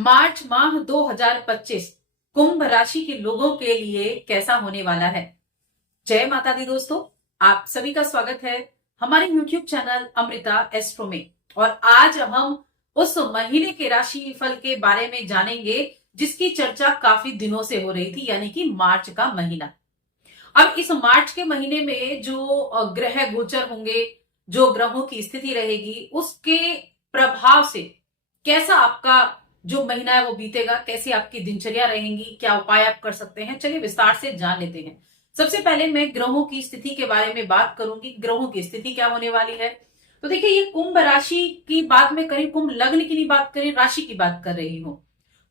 मार्च माह 2025 कुंभ राशि के लोगों के लिए कैसा होने वाला है। जय माता दी दोस्तों, आप सभी का स्वागत है हमारे YouTube चैनल अमृता एस्ट्रो में। और आज हम उस महीने के राशि फल के बारे में जानेंगे जिसकी चर्चा काफी दिनों से हो रही थी, यानी कि मार्च का महीना। अब इस मार्च के महीने में जो ग्रह गोचर होंगे, जो ग्रहों की स्थिति रहेगी, उसके प्रभाव से कैसा आपका जो महीना है वो बीतेगा, कैसी आपकी दिनचर्या रहेंगी, क्या उपाय आप कर सकते हैं, चलिए विस्तार से जान लेते हैं। सबसे पहले मैं ग्रहों की स्थिति के बारे में बात करूंगी। ग्रहों की स्थिति क्या होने वाली है, तो देखिए ये कुंभ राशि की बात में करी, कुंभ लग्न की नहीं बात करी, राशि की बात कर रही हूं।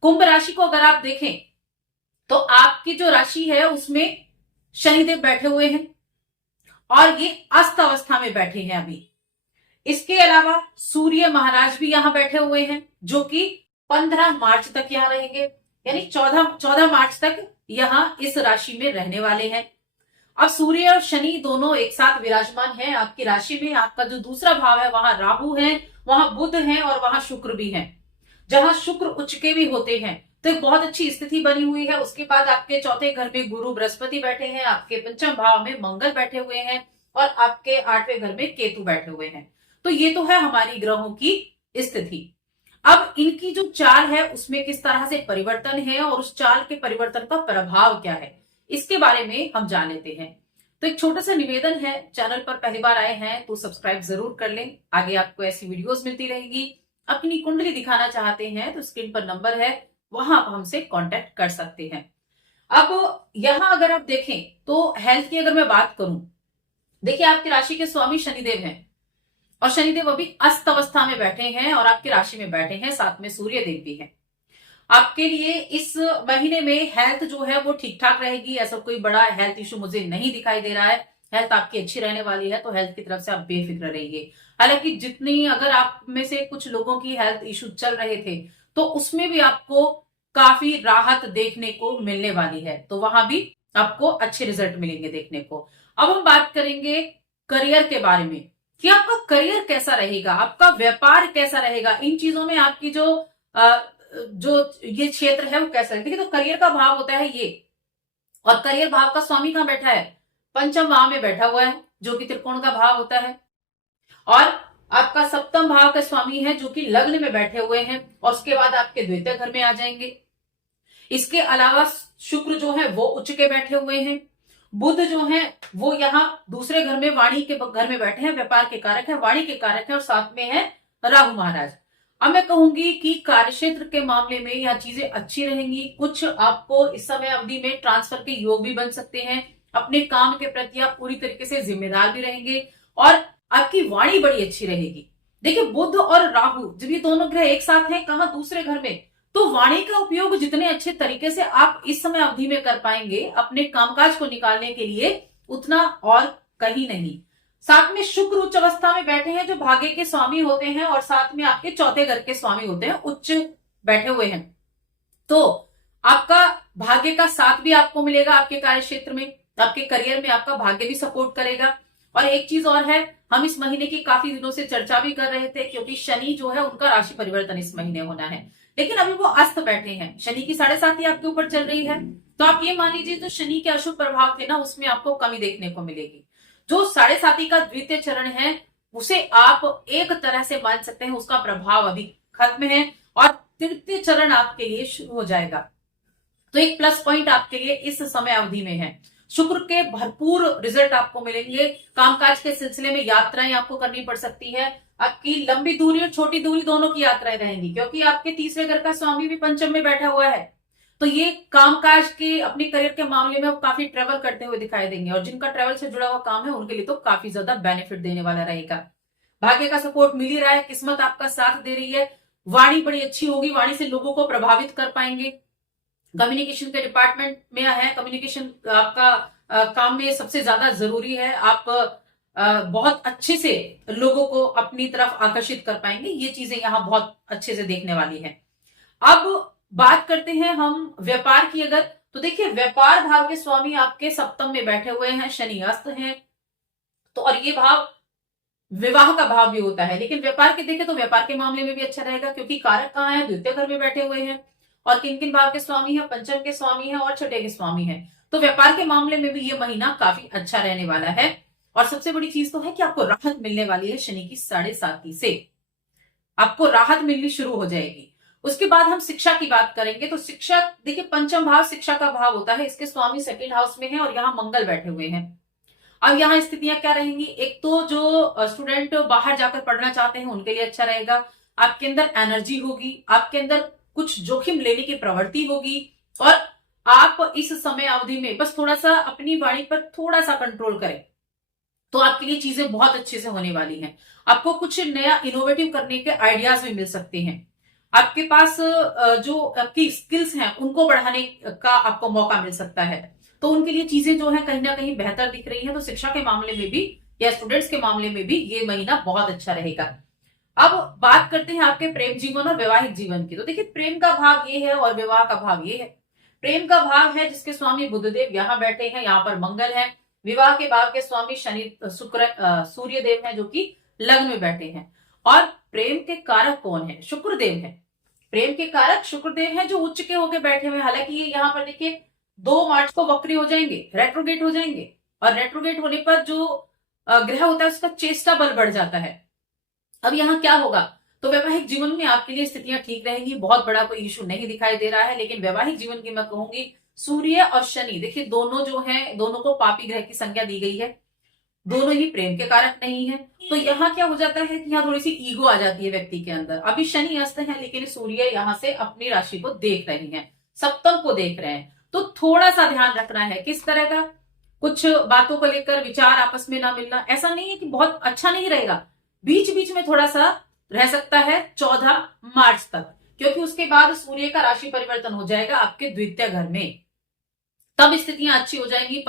कुंभ राशि को अगर आप देखें तो आपकी जो राशि है उसमें शनिदेव बैठे हुए हैं और ये अस्त अवस्था में बैठे हैं अभी। इसके अलावा सूर्य महाराज भी यहां बैठे हुए हैं जो कि 15 मार्च तक यहां रहेंगे, यानी 14 मार्च तक यहां इस राशि में रहने वाले हैं। अब सूर्य और शनि दोनों एक साथ विराजमान हैं आपकी राशि में। आपका जो दूसरा भाव है वहां राहु है, वहां बुध है और वहां शुक्र भी है। जहां शुक्र उच्च के भी होते हैं तो एक बहुत अच्छी स्थिति बनी हुई है। उसके बाद आपके चौथे घर में गुरु बृहस्पति बैठे हैं, आपके पंचम भाव में मंगल बैठे हुए हैं और आपके आठवें घर में केतु बैठे हुए हैं। तो ये तो है हमारी ग्रहों की स्थिति। अब इनकी जो चाल है उसमें किस तरह से परिवर्तन है और उस चाल के परिवर्तन का प्रभाव क्या है, इसके बारे में हम जान लेते हैं। तो एक छोटा सा निवेदन है, चैनल पर पहली बार आए हैं तो सब्सक्राइब जरूर कर लें, आगे आपको ऐसी वीडियोस मिलती रहेगी। अपनी कुंडली दिखाना चाहते हैं तो स्क्रीन पर नंबर है, वहां आप हमसे कांटेक्ट कर सकते हैं। अब यहां अगर आप देखें तो हेल्थ की अगर मैं बात करूं, देखिए आपकी राशि के स्वामी शनिदेव हैं और शनिदेव अभी अस्त अवस्था में बैठे हैं और आपकी राशि में बैठे हैं, साथ में सूर्य देव भी हैं। आपके लिए इस महीने में हेल्थ जो है वो ठीक ठाक रहेगी, ऐसा कोई बड़ा हेल्थ इशू मुझे नहीं दिखाई दे रहा है। हेल्थ आपकी अच्छी रहने वाली है, तो हेल्थ की तरफ से आप बेफिक्र रहिए। हालांकि जितनी अगर आप में से कुछ लोगों की हेल्थ इशू चल रहे थे तो उसमें भी आपको काफी राहत देखने को मिलने वाली है, तो वहां भी आपको अच्छे रिजल्ट मिलेंगे देखने को। अब हम बात करेंगे करियर के बारे में कि आपका करियर कैसा रहेगा, आपका व्यापार कैसा रहेगा, इन चीजों में आपकी जो ये क्षेत्र है वो कैसा है। देखिए तो करियर का भाव होता है ये, और करियर भाव का स्वामी कहां बैठा है, पंचम भाव में बैठा हुआ है जो कि त्रिकोण का भाव होता है। और आपका सप्तम भाव का स्वामी है जो कि लग्न में बैठे हुए हैं और उसके बाद आपके द्वितीय घर में आ जाएंगे। इसके अलावा शुक्र जो है वो उच्च के बैठे हुए हैं। बुध जो है वो यहाँ दूसरे घर में वाणी के घर में बैठे हैं, व्यापार के कारक है, वाणी के कारक है, और साथ में है राहु महाराज। अब मैं कहूंगी कि कार्यक्षेत्र के मामले में यह चीजें अच्छी रहेंगी। कुछ आपको इस समय अवधि में ट्रांसफर के योग भी बन सकते हैं। अपने काम के प्रति आप पूरी तरीके से जिम्मेदार भी रहेंगे और आपकी वाणी बड़ी अच्छी रहेगी। देखिए बुध और राहु जब ये दोनों ग्रह एक साथ हैं, कहा दूसरे घर में, तो वाणी का उपयोग जितने अच्छे तरीके से आप इस समय अवधि में कर पाएंगे अपने कामकाज को निकालने के लिए, उतना और कहीं नहीं। साथ में शुक्र उच्च अवस्था में बैठे हैं जो भाग्य के स्वामी होते हैं और साथ में आपके चौथे घर के स्वामी होते हैं, उच्च बैठे हुए हैं। तो आपका भाग्य का साथ भी आपको मिलेगा आपके कार्य क्षेत्र में, आपके करियर में आपका भाग्य भी सपोर्ट करेगा। और एक चीज और है, हम इस महीने की काफी दिनों से चर्चा भी कर रहे थे क्योंकि शनि जो है उनका राशि परिवर्तन इस महीने होना है, लेकिन अभी वो अस्त बैठे हैं। शनि की 7.5 आपके ऊपर चल रही है, तो आप ये मान लीजिए जो शनि के अशुभ प्रभाव थे ना उसमें आपको कमी देखने को मिलेगी। जो 7.5 का द्वितीय चरण है उसे आप एक तरह से मान सकते हैं उसका प्रभाव अभी खत्म है और तृतीय चरण आपके लिए शुरू हो जाएगा। तो एक प्लस पॉइंट आपके लिए इस समय अवधि में है। शुक्र के भरपूर रिजल्ट आपको मिलेंगे। कामकाज के सिलसिले में यात्राएं आपको करनी पड़ सकती है। आपकी लंबी दूरी और छोटी दूरी दोनों की यात्राएं रहेंगी क्योंकि आपके तीसरे घर का स्वामी भी पंचम में बैठा हुआ है। तो ये कामकाज के अपने करियर के मामले में आप काफी ट्रेवल करते हुए दिखाई देंगे और जिनका ट्रेवल से जुड़ा हुआ काम है उनके लिए तो काफी ज्यादा बेनिफिट देने वाला रहेगा। भाग्य का सपोर्ट मिल ही रहा है, किस्मत आपका साथ दे रही है। वाणी बड़ी अच्छी होगी, वाणी से लोगों को प्रभावित कर पाएंगे। कम्युनिकेशन के डिपार्टमेंट में है, कम्युनिकेशन आपका काम में सबसे ज्यादा जरूरी है। आप बहुत अच्छे से लोगों को अपनी तरफ आकर्षित कर पाएंगे, ये चीजें यहाँ बहुत अच्छे से देखने वाली है। अब बात करते हैं हम व्यापार की अगर, तो देखिए व्यापार भाव के स्वामी आपके सप्तम में बैठे हुए हैं, शनि अस्त हैं। तो और ये भाव विवाह का भाव भी होता है। लेकिन व्यापार के देखें तो व्यापार के मामले में भी अच्छा रहेगा, क्योंकि कारक कहाँ है, द्वितीय घर में बैठे हुए हैं और किन किन भाव के स्वामी है, पंचम के स्वामी है और छठे के स्वामी है। तो व्यापार के मामले में भी ये महीना काफी अच्छा रहने वाला है। और सबसे बड़ी चीज तो है कि आपको राहत मिलने वाली है शनि की 7.5 से, आपको राहत मिलनी शुरू हो जाएगी। उसके बाद हम शिक्षा की बात करेंगे तो शिक्षा देखिए, पंचम भाव शिक्षा का भाव होता है, इसके स्वामी सेकंड हाउस में है और यहाँ मंगल बैठे हुए हैं। अब यहाँ स्थितियां क्या रहेंगी, एक तो जो स्टूडेंट बाहर जाकर पढ़ना चाहते हैं उनके लिए अच्छा रहेगा, आपके अंदर एनर्जी होगी, आपके अंदर कुछ जोखिम लेने की प्रवृत्ति होगी और आप इस समय अवधि में बस थोड़ा सा अपनी वाणी पर थोड़ा सा कंट्रोल करें तो आपके लिए चीजें बहुत अच्छे से होने वाली हैं। आपको कुछ नया इनोवेटिव करने के आइडियाज भी मिल सकते हैं। आपके पास जो आपकी स्किल्स हैं उनको बढ़ाने का आपको मौका मिल सकता है, तो उनके लिए चीजें जो है कहीं ना कहीं बेहतर दिख रही है। तो शिक्षा के मामले में भी या स्टूडेंट्स के मामले में भी ये महीना बहुत अच्छा रहेगा। अब बात करते हैं आपके प्रेम जीवन और वैवाहिक जीवन की। तो देखिए, प्रेम का भाव ये है और विवाह का भाव ये है। प्रेम का भाव है जिसके स्वामी बुधदेव यहाँ बैठे हैं, यहाँ पर मंगल है। विवाह के भाव के स्वामी शनि शुक्र सूर्य देव है जो कि लग्न में बैठे हैं। और प्रेम के कारक कौन है, शुक्रदेव है। प्रेम के कारक शुक्रदेव है जो उच्च के होके बैठे हुए। हालांकि ये यहाँ पर देखिए 2 मार्च को वक्री हो जाएंगे, रेट्रोगेट हो जाएंगे और रेट्रोगेट होने पर जो ग्रह होता है उसका चेष्टा बल बढ़ जाता है। अब यहाँ क्या होगा, तो वैवाहिक जीवन में आपके लिए स्थितियां ठीक रहेंगी, बहुत बड़ा कोई इशू नहीं दिखाई दे रहा है। लेकिन वैवाहिक जीवन की मैं कहूंगी सूर्य और शनि देखिए दोनों जो हैं, दोनों को पापी ग्रह की संज्ञा दी गई है, दोनों ही प्रेम के कारक नहीं है। तो यहाँ क्या हो जाता है कि यहाँ थोड़ी सी ईगो आ जाती है व्यक्ति के अंदर। अभी शनि अस्त है लेकिन सूर्य यहाँ से अपनी राशि को देख रहे हैं, सप्तम को देख रहे हैं। तो थोड़ा सा ध्यान रखना है किस तरह का, कुछ बातों को लेकर विचार आपस में ना मिलना। ऐसा नहीं है कि बहुत अच्छा नहीं रहेगा, बीच बीच में थोड़ा सा रह सकता है 14 मार्च तक, क्योंकि उसके बाद सूर्य का राशि परिवर्तन हो जाएगा आपके द्वितीय घर में, तब स्थितियां अच्छी हो जाएंगी।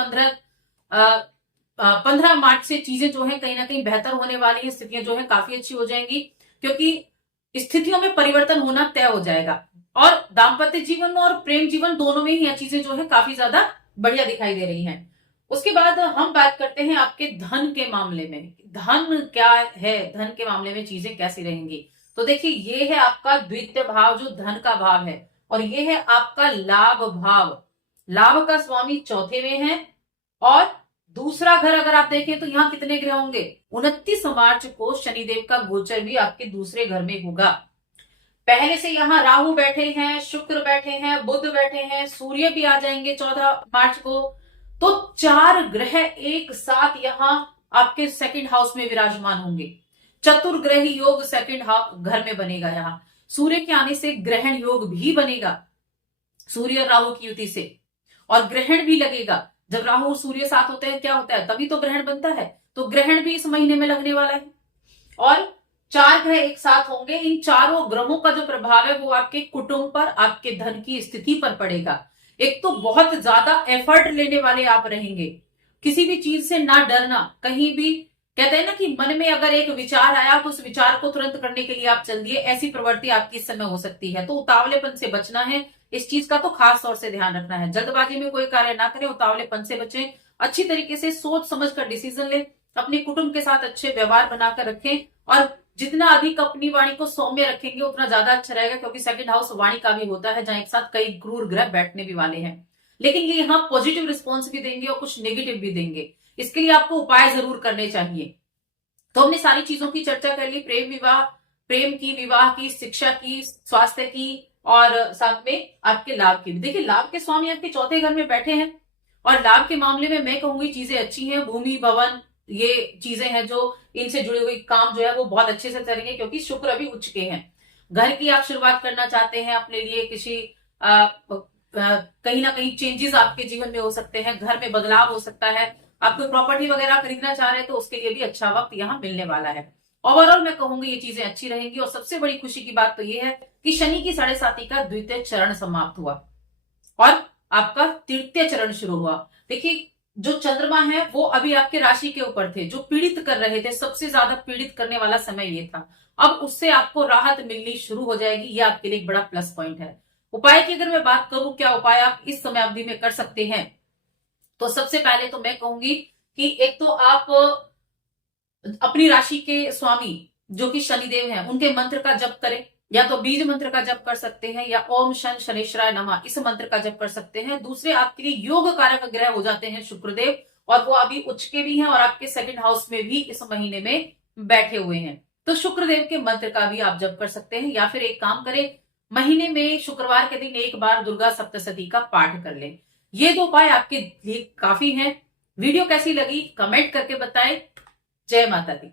15 मार्च से चीजें जो है कहीं ना कहीं बेहतर होने वाली है, स्थितियां जो है काफी अच्छी हो जाएंगी, क्योंकि स्थितियों में परिवर्तन होना तय हो जाएगा। और दाम्पत्य जीवन और प्रेम जीवन दोनों में ही यह चीजें जो है काफी ज्यादा बढ़िया दिखाई दे रही हैं। उसके बाद हम बात करते हैं आपके धन के मामले में। धन क्या है, धन के मामले में चीजें कैसी रहेंगी। तो देखिए, ये है आपका द्वितीय भाव जो धन का भाव है, और ये है आपका लाभ भाव। लाभ का स्वामी चौथे में है और दूसरा घर अगर आप देखें तो यहाँ कितने ग्रह होंगे, 29 मार्च को शनिदेव का गोचर भी आपके दूसरे घर में होगा। पहले से यहाँ राहु बैठे हैं, शुक्र बैठे हैं, बुध बैठे हैं, सूर्य भी आ जाएंगे 14 मार्च को। तो 4 ग्रह एक साथ यहाँ आपके सेकंड हाउस में विराजमान होंगे। चतुर्ग्रही योग सेकंड घर में बनेगा। यहाँ सूर्य के आने से ग्रहण योग भी बनेगा, सूर्य और राहु की युति से, और ग्रहण भी लगेगा। जब राहु और सूर्य साथ होते हैं क्या होता है, तभी तो ग्रहण बनता है। तो ग्रहण भी इस महीने में लगने वाला है और 4 ग्रह एक साथ होंगे। इन चारों ग्रहों का जो प्रभाव है वो आपके कुटुंब पर, आपके धन की स्थिति पर पड़ेगा। एक तो बहुत ज्यादा एफर्ट लेने वाले आप रहेंगे, किसी भी चीज से ना डरना। कहीं भी कहते हैं ना कि मन में अगर एक विचार आया तो उस विचार को तुरंत करने के लिए आप चल दिए, ऐसी प्रवृत्ति आपकी इस समय हो सकती है। तो उतावलेपन से बचना है, इस चीज का तो खास तौर से ध्यान रखना है। जल्दबाजी में कोई कार्य ना करें, उतावलेपन से बचें, अच्छी तरीके से सोच समझ कर डिसीजन लें, अपने कुटुंब के साथ अच्छे व्यवहार बनाकर रखें और जितना अधिक अपनी वाणी को सौम्य रखेंगे उतना ज्यादा अच्छा रहेगा, क्योंकि सेकंड हाउस वाणी का भी होता है जहां एक साथ कई क्रूर ग्रह बैठने भी वाले हैं। लेकिन ये यहाँ पॉजिटिव रिस्पॉन्स भी देंगे और कुछ नेगेटिव भी देंगे, इसके लिए आपको उपाय जरूर करने चाहिए। तो हमने सारी चीजों की चर्चा कर ली, प्रेम विवाह, प्रेम की, विवाह की, शिक्षा की, स्वास्थ्य की और साथ में आपके लाभ की। देखिए, लाभ के स्वामी आपके चौथे घर में बैठे हैं और लाभ के मामले में मैं कहूंगी चीजें अच्छी हैं। भूमि, भवन, ये चीजें हैं जो इनसे जुड़े हुए काम जो है वो बहुत अच्छे से चलेंगे, क्योंकि शुक्र अभी उच्च के हैं। घर की आप शुरुआत करना चाहते हैं अपने लिए, किसी कहीं ना कहीं चेंजेस आपके जीवन में हो सकते हैं, घर में बदलाव हो सकता है, आप कोई प्रॉपर्टी वगैरह खरीदना चाह रहे हैं तो उसके लिए भी अच्छा वक्त यहाँ मिलने वाला है। ओवरऑल मैं कहूंगी ये चीजें अच्छी रहेंगी। और सबसे बड़ी खुशी की बात तो ये है कि शनि की 7.5 का द्वितीय चरण समाप्त हुआ और आपका तृतीय चरण शुरू हुआ। देखिए, जो चंद्रमा है वो अभी आपके राशि के ऊपर थे, जो पीड़ित कर रहे थे, सबसे ज्यादा पीड़ित करने वाला समय ये था। अब उससे आपको राहत मिलनी शुरू हो जाएगी, ये आपके लिए एक बड़ा प्लस पॉइंट है। उपाय की अगर मैं बात करूं, क्या उपाय आप इस समय अवधि में कर सकते हैं, तो सबसे पहले तो मैं कहूंगी कि एक तो आप अपनी राशि के स्वामी जो कि शनिदेव हैं उनके मंत्र का जप करें, या तो बीज मंत्र का जप कर सकते हैं या ओम शन शनेश्वराय नमः इस मंत्र का जप कर सकते हैं। दूसरे आपके लिए योग कारक ग्रह हो जाते हैं शुक्रदेव, और वो अभी उच्च के भी हैं और आपके सेकंड हाउस में भी इस महीने में बैठे हुए हैं। तो शुक्रदेव के मंत्र का भी आप जप कर सकते हैं, या फिर एक काम करें, महीने में शुक्रवार के दिन एक बार दुर्गा सप्तशती का पाठ कर लें। ये दो उपाय आपके लिए काफी हैं। वीडियो कैसी लगी कमेंट करके बताएं। जय माता दी।